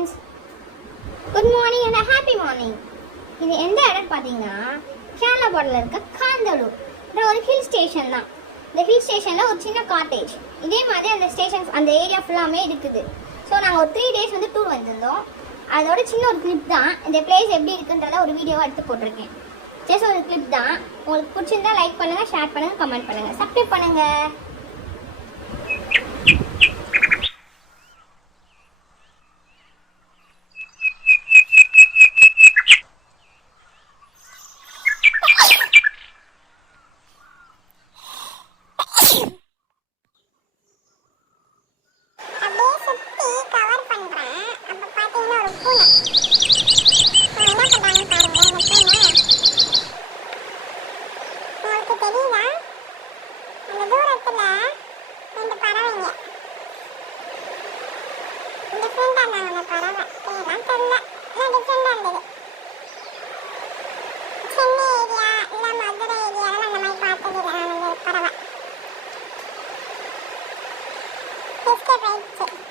Friends, good morning and happy morning. இது எந்த இடம் பார்த்தீங்கன்னா கேரளா பார்டரில் இருக்க காந்தலூர். இது ஒரு ஹில் ஸ்டேஷன் தான். இந்த ஹில் ஸ்டேஷனில் ஒரு சின்ன காட்டேஜ், இதே மாதிரி அந்த ஸ்டேஷன்ஸ் அந்த ஏரியா ஃபுல்லாமே இருக்குது. ஸோ நாங்கள் ஒரு 3 days வந்து டூர் வந்திருந்தோம். அதோட சின்ன ஒரு கிளிப் தான். இந்த பிளேஸ் எப்படி இருக்குன்றத ஒரு வீடியோவாக எடுத்து போட்டிருக்கேன். ஜஸ்ட் ஒரு கிளிப் தான். உங்களுக்கு பிடிச்சிருந்தா லைக் பண்ணுங்கள், ஷேர் பண்ணுங்கள், கமெண்ட் பண்ணுங்கள், சப்ஸ்கிரைப் பண்ணுங்கள். Right.